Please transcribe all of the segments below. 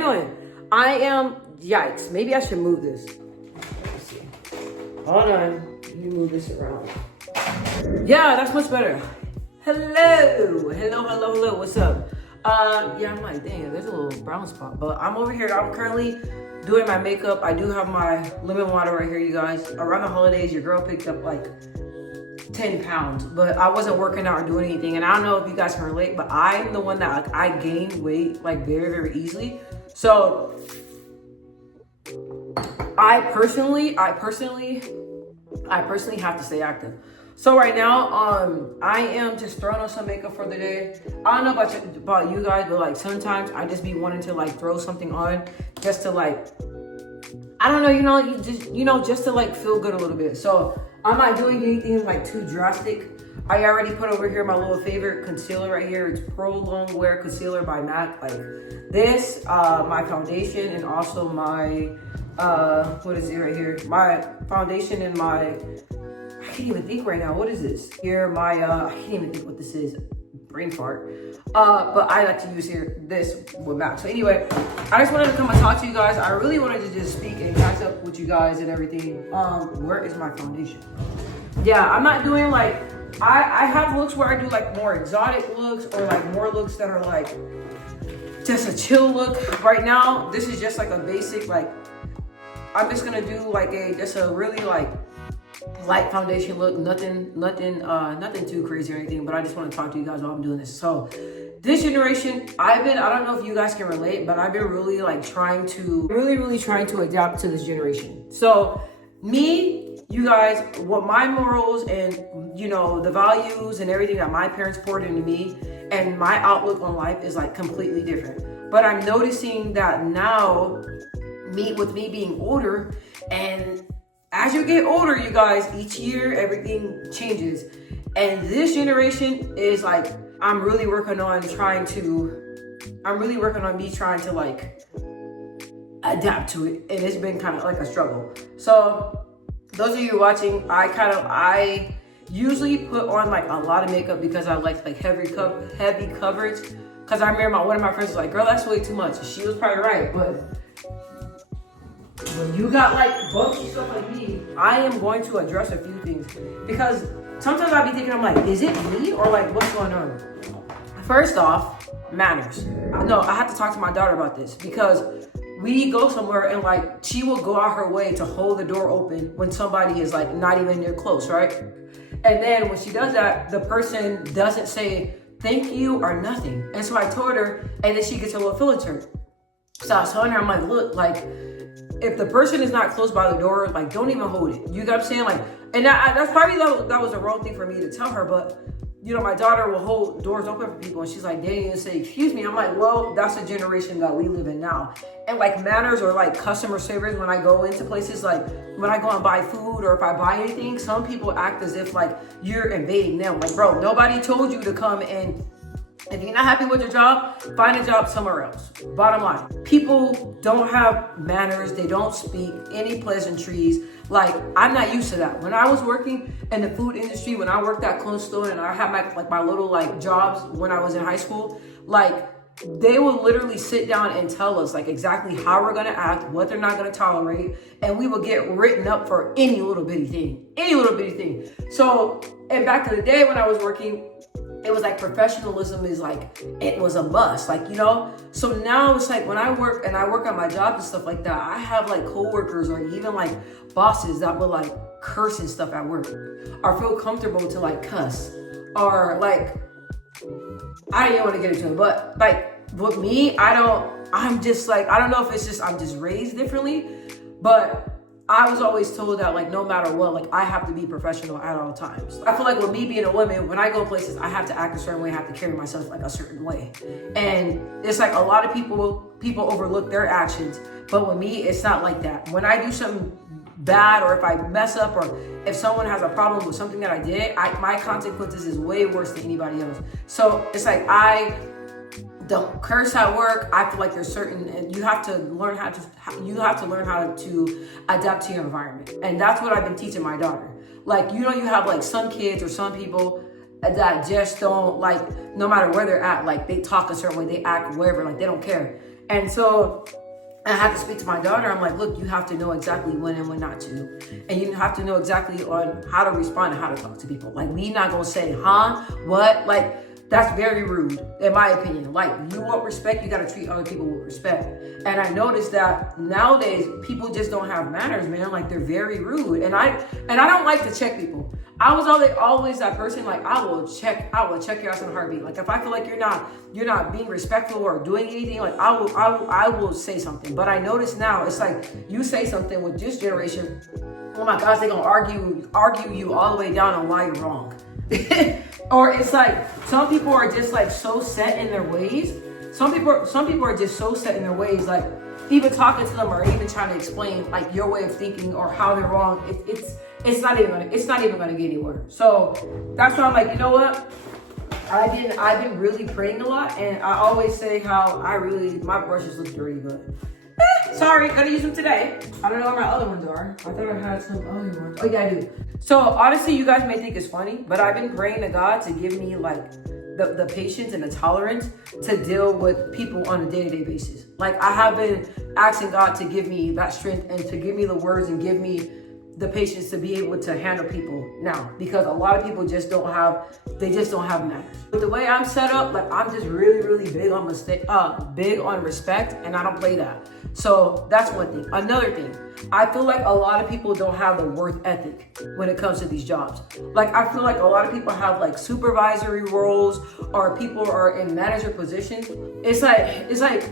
doing? Yikes, maybe I should move this. Let's see. Hold on, let me move this around. Yeah, that's much better. Hello, what's up? Yeah, I'm like, dang, there's a little brown spot, but I'm over here. I'm currently doing my makeup. I do have my lemon water right here, you guys. Around the holidays, your girl picked up like 10 pounds, but I wasn't working out or doing anything. And I don't know if you guys can relate, but I'm the one that like I gain weight like very easily. So I personally have to stay active. So right now, I am just throwing on some makeup for the day. I don't know about you guys, but like sometimes I just be wanting to like throw something on just to like, I don't know, just to like feel good a little bit. So I'm not doing anything like too drastic. I already put over here my little favorite concealer right here. It's Pro Long Wear Concealer by MAC. Like this, my foundation, and also my, what is it right here? My foundation and my, I can't even think right now. What is this? Here, my, I can't even think what this is. Brain fart. But I like to use this with MAC. So anyway, I just wanted to come and talk to you guys. I really wanted to just speak and catch up with you guys and everything. Where is my foundation? Yeah, I'm not doing like, I have looks where I do like more exotic looks or like more looks that are like just a chill look. Right now, this is just like a basic, like, I'm just gonna do like just a really like light foundation look, nothing too crazy or anything, but I just want to talk to you guys while I'm doing this. So this generation, I don't know if you guys can relate, but I've been really like trying to adapt to this generation. So me, you guys, what my morals and, you know, the values and everything that my parents poured into me and my outlook on life is like completely different. But I'm noticing that now, with me being older, and as you get older, you guys, each year, everything changes. And this generation is like, I'm really working on me trying to like adapt to it. And it's been kind of like a struggle. So those of you watching, I usually put on like a lot of makeup because I like heavy coverage. Cause I remember one of my friends was like, girl, that's way too much. And she was probably right, but when you got like bulky stuff like me, I am going to address a few things because sometimes I be thinking, I'm like, is it me or like what's going on? First off, manners. No, I have to talk to my daughter about this because we go somewhere and like she will go out her way to hold the door open when somebody is like not even near close, right? And then when she does that, the person doesn't say thank you or nothing. And so I told her, and then she gets a little feelings hurt. So I was telling her, I'm like, look, like, if the person is not close by the door, like, don't even hold it. You know what I'm saying? Like, and that's probably, that was the wrong thing for me to tell her, but, you know, my daughter will hold doors open for people, and she's like, Danny, and say, excuse me. I'm like, well, that's the generation that we live in now. And, like, manners or, like, customer service when I go into places, like, when I go and buy food or if I buy anything, some people act as if, like, you're invading them. Like, bro, nobody told you to come and if you're not happy with your job, find a job somewhere else. Bottom line, people don't have manners. They don't speak any pleasantries. Like, I'm not used to that. When I was working in the food industry, when I worked at Clone Store and I had my little like jobs when I was in high school, like they will literally sit down and tell us like exactly how we're gonna act, what they're not gonna tolerate, and we will get written up for any little bitty thing. So, and back to the day when I was working, it was like professionalism is like, it was a must, like, you know? So now it's like when I work on my job and stuff like that, I have like coworkers or even like bosses that will like curse and stuff at work or feel comfortable to like cuss or like, I don't even want to get into it, but like with me, I'm just like, I don't know if it's just, I'm just raised differently, but I was always told that like no matter what, like I have to be professional at all times. I feel like with me being a woman, when I go places, I have to act a certain way, I have to carry myself like a certain way. And it's like a lot of people overlook their actions, but with me, it's not like that. When I do something bad or if I mess up or if someone has a problem with something that I did, my consequences is way worse than anybody else. So it's like I don't curse at work. I feel like there's certain, you have to learn how to adapt to your environment. And that's what I've been teaching my daughter. Like, you know, you have like some kids or some people that just don't like, no matter where they're at, like they talk a certain way, they act wherever, like they don't care. And so I had to speak to my daughter. I'm like, look, you have to know exactly when and when not to. And you have to know exactly on how to respond and how to talk to people. Like, we not gonna say, huh, what? Like, that's very rude, in my opinion. Like, you want respect, you gotta treat other people with respect. And I noticed that nowadays, people just don't have manners, man. Like, they're very rude. And I don't like to check people. I was always that person, like, I will check your ass in a heartbeat. Like, if I feel like you're not being respectful or doing anything, like, I will say something. But I notice now, it's like, you say something with this generation, oh my gosh, they're gonna argue you all the way down on why you're wrong. Or it's like, some people are just like so set in their ways. Some people are just so set in their ways, like, even talking to them or even trying to explain like your way of thinking or how they're wrong, it's not even gonna get anywhere. So that's why I'm like, you know what? I've been really praying a lot, and I always say how my brushes look dirty, but sorry, gotta use them today. I don't know where my other ones are. I thought I had some other ones. Oh yeah, I do. So honestly, you guys may think it's funny, but I've been praying to God to give me like the patience and the tolerance to deal with people on a day-to-day basis. Like, I have been asking God to give me that strength and to give me the words and give me the patience to be able to handle people now, because a lot of people just don't have manners. But the way I'm set up, like, I'm just really big on respect, and I don't play that. So that's one thing. Another thing, I feel like a lot of people don't have the work ethic when it comes to these jobs. Like, I feel like a lot of people have like supervisory roles, or people are in manager positions. It's like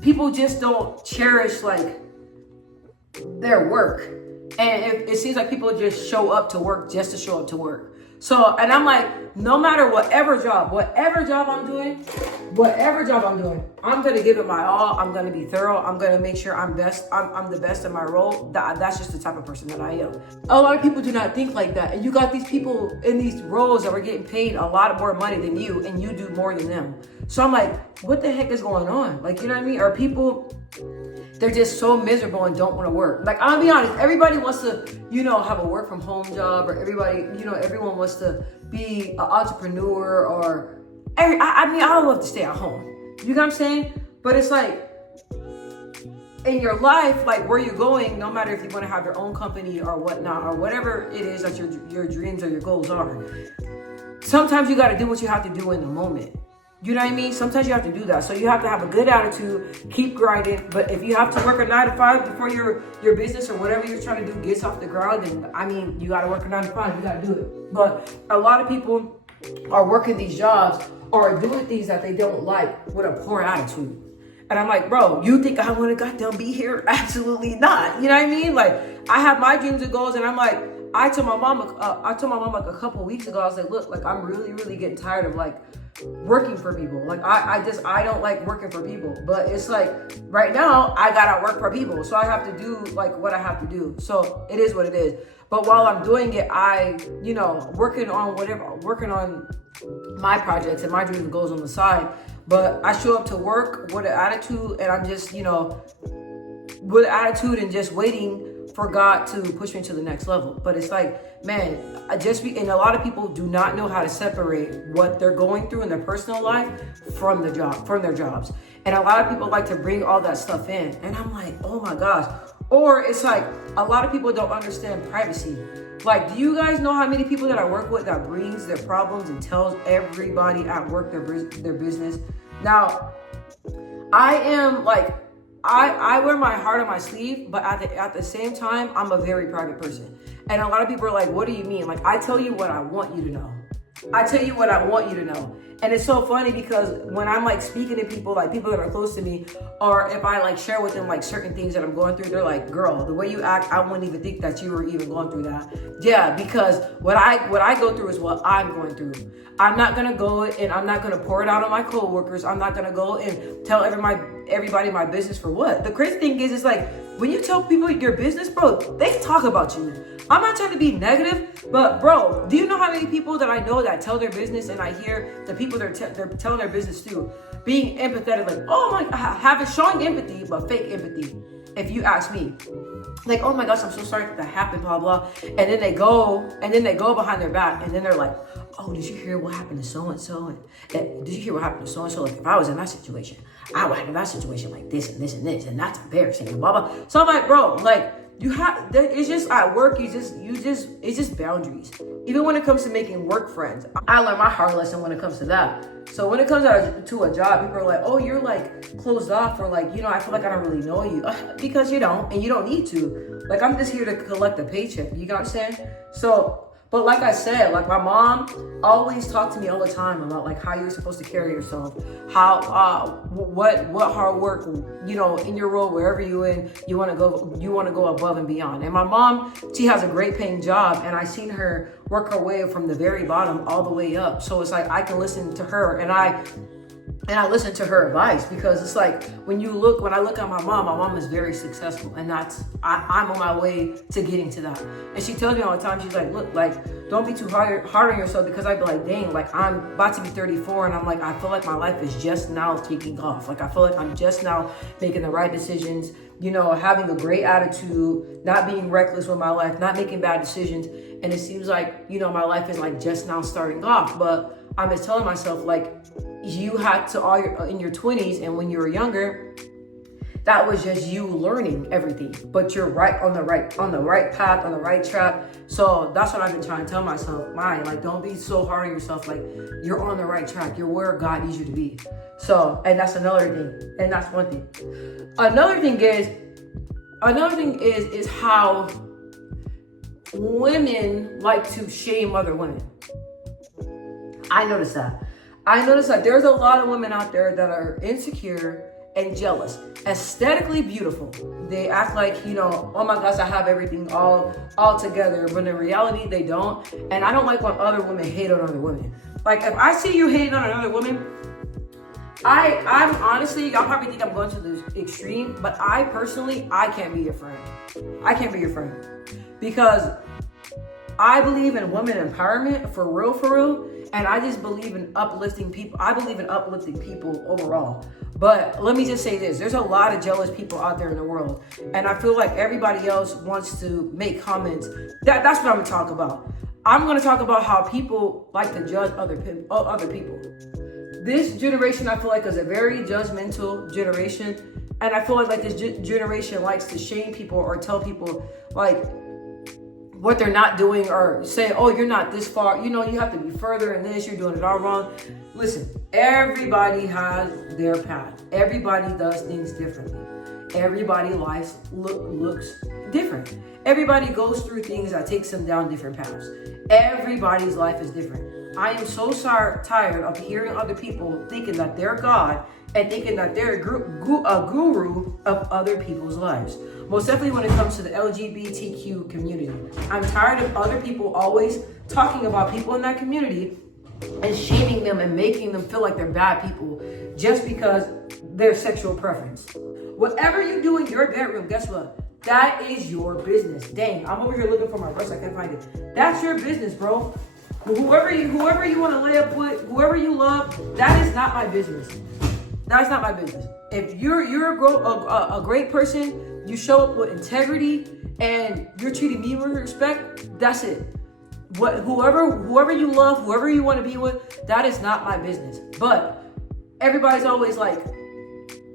people just don't cherish like their work. And it seems like people just show up to work just to show up to work. So, and I'm like, no matter whatever job I'm doing, I'm going to give it my all. I'm going to be thorough. I'm going to make sure I'm the best in my role. That's just the type of person that I am. A lot of people do not think like that. And you got these people in these roles that are getting paid a lot more money than you, and you do more than them. So I'm like, what the heck is going on? Like, you know what I mean? Are people, they're just so miserable and don't want to work. Like, I'll be honest, everybody wants to, have a work from home job, or everyone wants to be an entrepreneur, or I don't love to stay at home. You know what I'm saying? But it's like, in your life, like, where you're going, no matter if you want to have your own company or whatnot, or whatever it is that your dreams or your goals are, sometimes you got to do what you have to do in the moment. You know what I mean? Sometimes you have to do that. So you have to have a good attitude, keep grinding. But if you have to work a 9 to 5 before your business or whatever you're trying to do gets off the ground, then you got to work a 9 to 5. You got to do it. But a lot of people are working these jobs or doing things that they don't like with a poor attitude. And I'm like, bro, you think I want to goddamn be here? Absolutely not. You know what I mean? Like, I have my dreams and goals, and I'm like, I told my mom like a couple weeks ago, I was like, look, like, I'm really getting tired of like working for people. Like, I don't like working for people. But it's like, right now I gotta work for people, so I have to do like what I have to do. So it is what it is. But while I'm doing it, working on my projects and my dreams and goals on the side. But I show up to work with an attitude, and I'm just, with attitude and just waiting for God to push me to the next level. But it's like, man, and a lot of people do not know how to separate what they're going through in their personal life from their jobs. And a lot of people like to bring all that stuff in. And I'm like, oh my gosh. Or it's like, a lot of people don't understand privacy. Like, do you guys know how many people that I work with that brings their problems and tells everybody at work their business? Now, I am like, I wear my heart on my sleeve, but at the same time, I'm a very private person. And a lot of people are like, what do you mean? Like, I tell you what I want you to know. And it's so funny because when I'm like speaking to people, like people that are close to me, or if I like share with them like certain things that I'm going through, they're like, girl, the way you act, I wouldn't even think that you were even going through that. Yeah, because what I go through is what I'm going through. I'm not gonna go and I'm not gonna pour it out on my coworkers. I'm not gonna go and tell everybody my business for what. The crazy thing is, it's like, when you tell people your business, bro, they talk about you. I'm not trying to be negative, but bro, do you know how many people that I know that tell their business, and I hear the people they're telling their business to being empathetic, like, oh my, showing empathy, but fake empathy, if you ask me. like, oh my gosh, I'm so sorry that happened, blah, blah. And then they go behind their back and then they're like, oh, did you hear what happened to so-and-so? And did you hear what happened to so-and-so? Like, if I was in that situation, I would have that situation like this and this and this, and that's embarrassing and blah, blah. So I'm like, bro, like, it's just at work, it's just boundaries. Even when it comes to making work friends, I learned my hard lesson when it comes to that. So when it comes to a job, people are like, oh, you're like closed off, or like, I feel like I don't really know you. Because you don't, and you don't need to. Like, I'm just here to collect a paycheck. You know what I'm saying? So, but like I said, like my mom always talked to me all the time about like how you're supposed to carry yourself, how what hard work, in your role, wherever you in, you want to go above and beyond. And my mom, she has a great paying job, and I seen her work her way from the very bottom all the way up. So it's like I can listen to her, and I listen to her advice, because it's like when I look at my mom is very successful, and I'm on my way to getting to that. And she tells me all the time, she's like, look, like, don't be too hard on yourself, because I'd be like, dang, like I'm about to be 34, and I'm like, I feel like my life is just now taking off. Like, I feel like I'm just now making the right decisions, having a great attitude, not being reckless with my life, not making bad decisions. And it seems like, my life is like just now starting off. But I'm just telling myself, like, you had to in your 20s, and when you were younger, that was just you learning everything. But you're right on the right path, on the right track. So that's what I've been trying to tell myself. Like, don't be so hard on yourself. Like, you're on the right track. You're where God needs you to be. So, and that's another thing. And that's one thing. Another thing is how women like to shame other women. I noticed that there's a lot of women out there that are insecure and jealous, aesthetically beautiful. They act like, oh my gosh, I have everything all together, but in reality, they don't. And I don't like when other women hate on other women. Like, if I see you hating on another woman, I'm honestly, y'all probably think I'm going to the extreme, but I can't be your friend. I can't be your friend, because I believe in women empowerment for real. And I just believe in uplifting people. I believe in uplifting people overall. But let me just say this. There's a lot of jealous people out there in the world. And I feel like everybody else wants to make comments. That's what I'm going to talk about. I'm going to talk about how people like to judge other people. This generation, I feel like, is a very judgmental generation. And I feel like this generation likes to shame people or tell people, like, what they're not doing, or say, oh, you're not this far, you have to be further in this, you're doing it all wrong. Listen, everybody has their path. Everybody does things differently. Everybody's life looks different. Everybody goes through things that takes them down different paths. Everybody's life is different. I am so tired of hearing other people thinking that they're God and thinking that they're a guru of other people's lives. Most definitely when it comes to the LGBTQ community. I'm tired of other people always talking about people in that community and shaming them and making them feel like they're bad people just because their sexual preference. Whatever you do in your bedroom, guess what? That is your business. Dang, I'm over here looking for my brush. I can't find it. That's your business, bro. Whoever you want to lay up with, whoever you love, that is not my business. That's not my business. If you're a great person, you show up with integrity, and you're treating me with respect, that's it. Whoever you love, whoever you want to be with, that is not my business. But everybody's always like,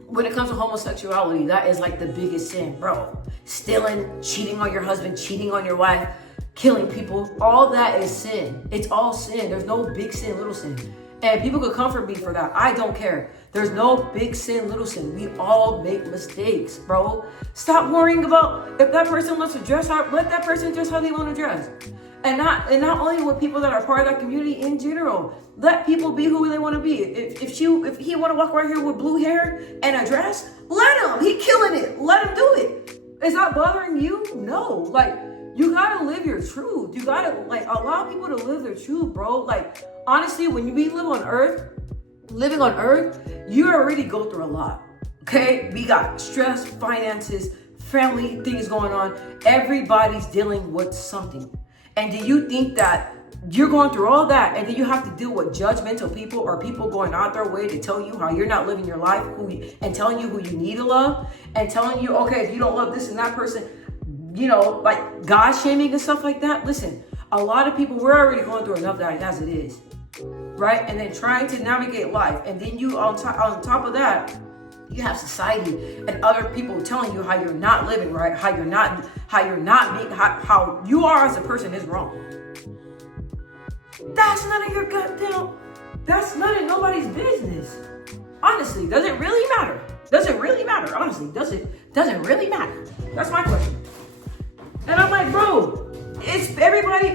when it comes to homosexuality, that is like the biggest sin, bro. Stealing, cheating on your husband, cheating on your wife, killing people, all that is sin. It's all sin. There's no big sin, little sin. And people could comfort me for that. I don't care. There's no big sin, little sin. We all make mistakes, bro. Stop worrying about if that person wants to dress how, let that person dress how they want to dress. And not only with people that are part of that community in general. Let people be who they want to be. If he want to walk right here with blue hair and a dress, let him. He killing it. Let him do it. Is that bothering you? No. Like, you gotta live your truth. You gotta allow people to live their truth, bro. Like, honestly, when we live on earth, living on earth, you already go through a lot. Okay? We got stress, finances, family things going on. Everybody's dealing with something. And do you think that you're going through all that and then you have to deal with judgmental people or people going out their way to tell you how you're not living your life and telling you who you need to love and telling you, okay, if you don't love this and that person, like God shaming and stuff like that. Listen, a lot of people, we're already going through enough that as it is, right? And then trying to navigate life. And then you, on top of that, you have society and other people telling you how you're not living right, how you are as a person is wrong. That's none of your goddamn, that's none of nobody's business. Honestly, does it really matter? Does it really matter? Honestly, does it really matter? That's my question. And I'm like, bro, it's everybody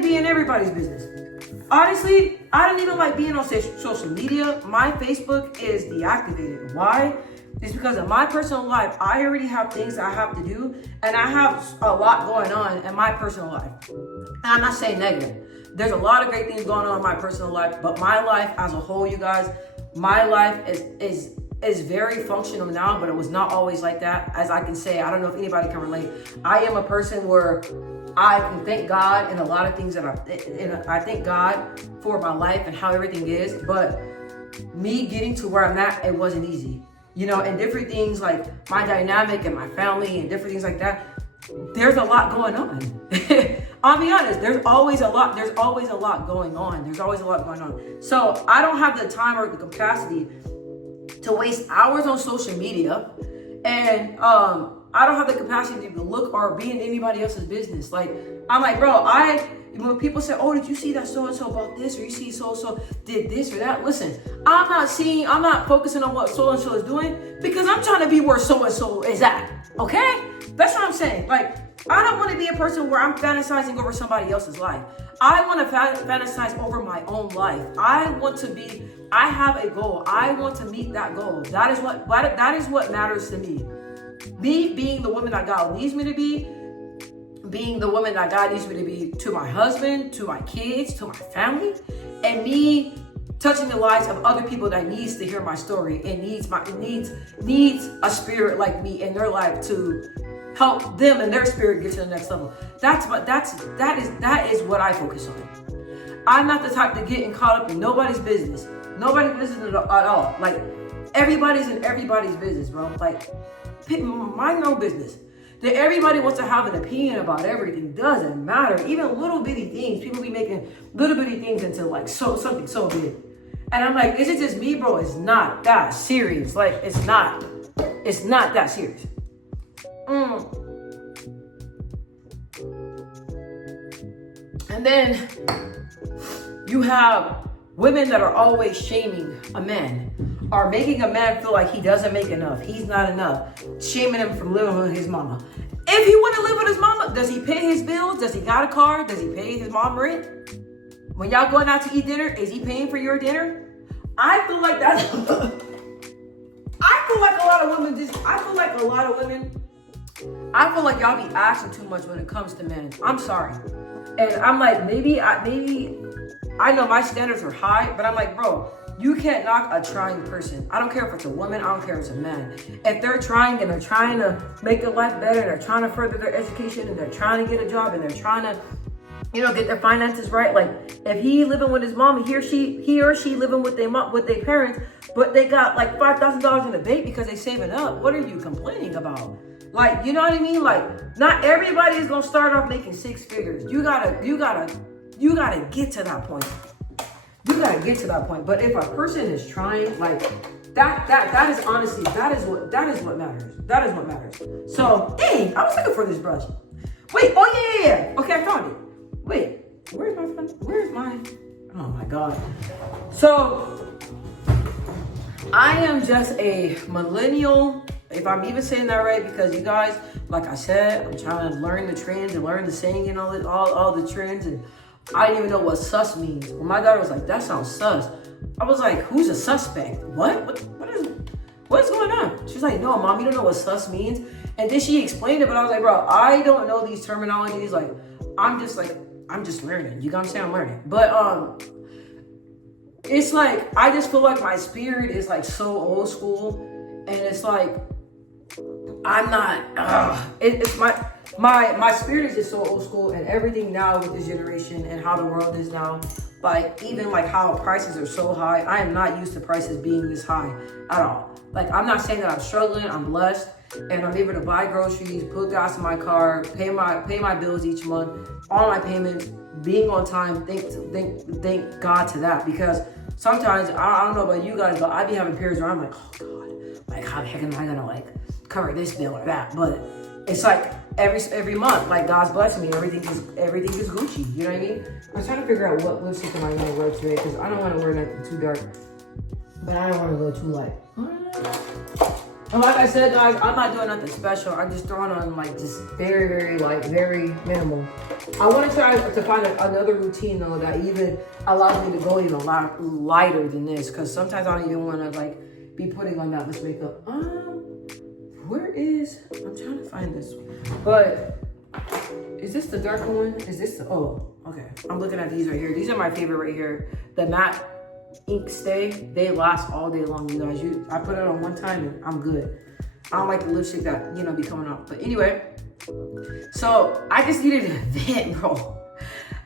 be in everybody's business. Honestly, I don't even like being on social media. My Facebook is deactivated. Why? It's because in my personal life, I already have things I have to do, and I have a lot going on in my personal life. And I'm not saying negative. There's a lot of great things going on in my personal life, but my life as a whole, you guys, my life is very functional now, but it was not always like that. As I can say, I don't know if anybody can relate. I am a person where I can thank God in a lot of things that I thank God for my life and how everything is, but me getting to where I'm at, it wasn't easy. And different things like my dynamic and my family and different things like that, there's a lot going on. I'll be honest, there's always a lot going on. So I don't have the time or the capacity to waste hours on social media, and I don't have the capacity to look or be in anybody else's business. Like, I'm like, bro, when people say, oh, did you see that so-and-so about this, or you see so-and-so did this or that? Listen, I'm not focusing on what so-and-so is doing, because I'm trying to be where so-and-so is at, okay? That's what I'm saying. Like, I don't want to be a person where I'm fantasizing over somebody else's life. I want to fantasize over my own life. I have a goal. I want to meet that goal. That is what matters to me. Me being the woman that God needs me to be, being the woman that God needs me to be to my husband, to my kids, to my family, and me touching the lives of other people that needs to hear my story and needs a spirit like me in their life to help them and their spirit get to the next level. That is what I focus on. I'm not the type to get caught up in nobody's business. Nobody's business at all. Like, everybody's in everybody's business, bro. Like, mind your own business. That everybody wants to have an opinion about everything. Doesn't matter. Even little bitty things. People be making little bitty things into like something so big. And I'm like, is it just me, bro? It's not that serious. Like, it's not that serious. And then you have women that are always shaming a man, or making a man feel like he doesn't make enough, he's not enough, shaming him from living with his mama. If he want to live with his mama, does he pay his bills? Does he got a car? Does he pay his mom rent? When y'all going out to eat dinner, is he paying for your dinner? I feel like that's I feel like y'all be asking too much when it comes to men. I'm sorry. And I'm like, maybe I know my standards are high, but I'm like, bro, you can't knock a trying person. I don't care if it's a woman, I don't care if it's a man. If they're trying and they're trying to make their life better, and they're trying to further their education, and they're trying to get a job, and they're trying to, get their finances right. Like, if he living with his mom, he or she living with their parents, but they got like $5,000 in the bank because they saving up. What are you complaining about? Like, you know what I mean? Like, not everybody is gonna start off making six figures. You gotta get to that point. You gotta get to that point. But if a person is trying, like, that is honestly, that is what matters. That is what matters. So, dang, I was looking for this brush. Wait, oh yeah. Okay, I found it. Wait, where's my, oh my God. So, I am just a millennial, if I'm even saying that right, because you guys, like I said, I'm trying to learn the trends and learn the saying and all the trends, and I didn't even know what sus means. When my daughter was like, that sounds sus, I was like, who's a suspect? What's going on? She's like, no, mom, you don't know what sus means. And then she explained it, but I was like, bro, I don't know these terminologies. Like, I'm just learning. You know what I'm saying? I'm learning. But it's like, I just feel like my spirit is like so old school. And it's like, I'm not. It's my spirit is just so old school, and everything now with this generation and how the world is now. Like even like how prices are so high. I am not used to prices being this high at all. Like I'm not saying that I'm struggling. I'm blessed, and I'm able to buy groceries, put gas in my car, pay my bills each month, all my payments, being on time. Thank God to that, because sometimes I don't know about you guys, but I be having periods where I'm like, oh God, like how the heck am I gonna like cover this bill or that? But it's like every month, like God's blessing me. Everything is Gucci. You know what I mean? I'm trying to figure out what lipstick am I gonna wear today, because I don't want to wear nothing too dark, but I don't want to go too light. And like I said, guys, I'm not doing nothing special. I'm just throwing on like just very light, very minimal. I want to try to find another routine though that even allows me to go even lighter than this, because sometimes I don't even want to like be putting on that much makeup. Where is, I'm trying to find this one, but is this the darker one? Is this the, oh, okay. I'm looking at these right here. These are my favorite right here. The matte ink stay, they last all day long, you guys. I put it on one time and I'm good. I don't like the lipstick that, you know, be coming off. But anyway, so I just needed an event, bro.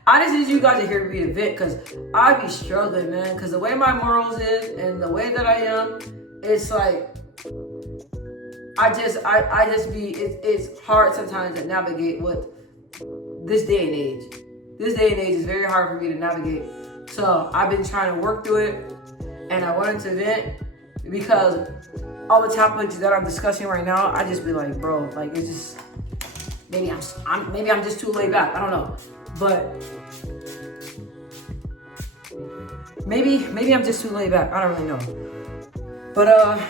I just need you guys to hear me an event, because I be struggling, man. Because the way my morals is and the way that I am, it's like, I just be, it's hard sometimes to navigate with this day and age. This day and age is very hard for me to navigate. So I've been trying to work through it, and I wanted to vent because all the topics that I'm discussing right now, I just be like, bro, like it's just, maybe I'm just too laid back. I don't know, but maybe I'm just too laid back. I don't really know, but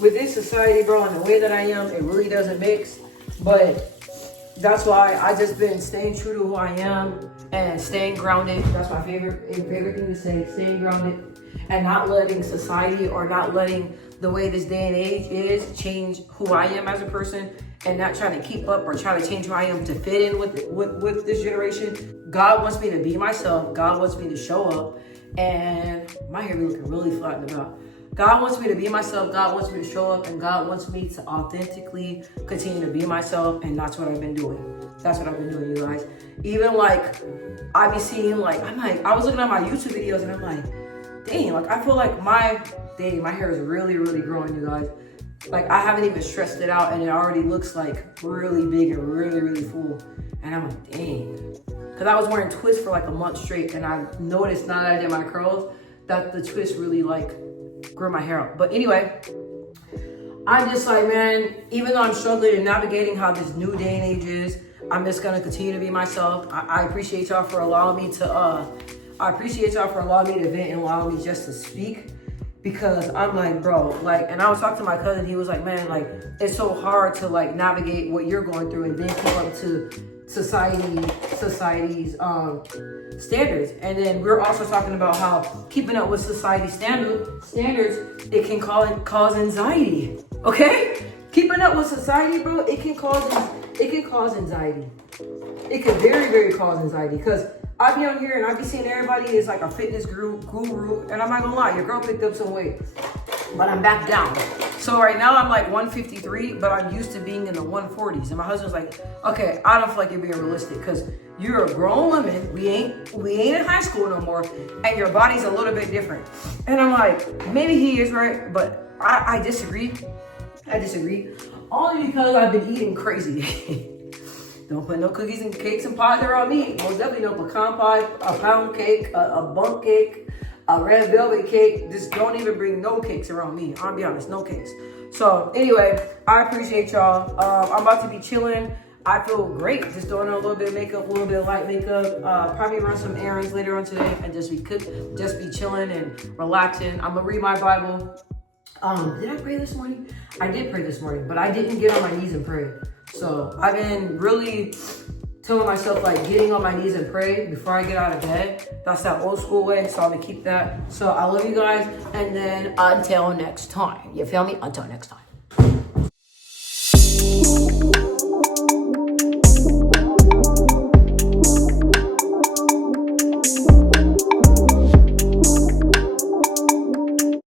with this society, bro, and the way that I am, it really doesn't mix. But that's why I just been staying true to who I am and staying grounded. That's my favorite thing to say, staying grounded and not letting society or not letting the way this day and age is change who I am as a person, and not trying to keep up or try to change who I am to fit in with this generation. God wants me to be myself. God wants me to show up, and my hair be looking really flat in the back. God wants me to be myself. God wants me to show up, and God wants me to authentically continue to be myself. And that's what I've been doing. That's what I've been doing, you guys. Even like, I be seeing like, I was looking at my YouTube videos and I'm like, dang, like I feel like my hair is really growing, you guys. Like I haven't even stressed it out and it already looks like really big and really full. And I'm like, dang. Cause I was wearing twists for like a month straight, and I noticed now that I did my curls that the twist really like grew my hair out. But anyway, I'm just like, man, even though I'm struggling and navigating how this new day and age is, I'm just gonna continue to be myself. I appreciate y'all for allowing me to vent and allowing me just to speak, because I'm like, bro, like, and I was talking to my cousin, he was like, man, like, it's so hard to like navigate what you're going through and then keep up to society's standards. And then we're also talking about how keeping up with society standards, it can cause anxiety. Okay? Keeping up with society, bro, it can cause anxiety. It can very cause anxiety, because I be on here and I be seeing everybody is like a fitness guru, and I'm not gonna lie, your girl picked up some weight, but I'm back down. So right now I'm like 153, but I'm used to being in the 140s. And my husband's like, okay, I don't feel like you're being realistic, because you're a grown woman. We ain't in high school no more, and your body's a little bit different. And I'm like, maybe he is right, but I disagree. Only because I've been eating crazy. Don't put no cookies and cakes and pies around me. Most definitely no pecan pie, a pound cake, a bunk cake, a red velvet cake. Just don't even bring no cakes around me. I'll be honest, no cakes. So anyway, I appreciate y'all. I'm about to be chilling. I feel great just doing a little bit of makeup, a little bit of light makeup. Probably run some errands later on today and just be chilling and relaxing. I'm gonna read my Bible. Did I pray this morning? I did pray this morning, but I didn't get on my knees and pray. So I've been really telling myself, like, getting on my knees and pray before I get out of bed. That's that old school way, so I'm gonna keep that. So I love you guys, and then until next time. You feel me? Until next time.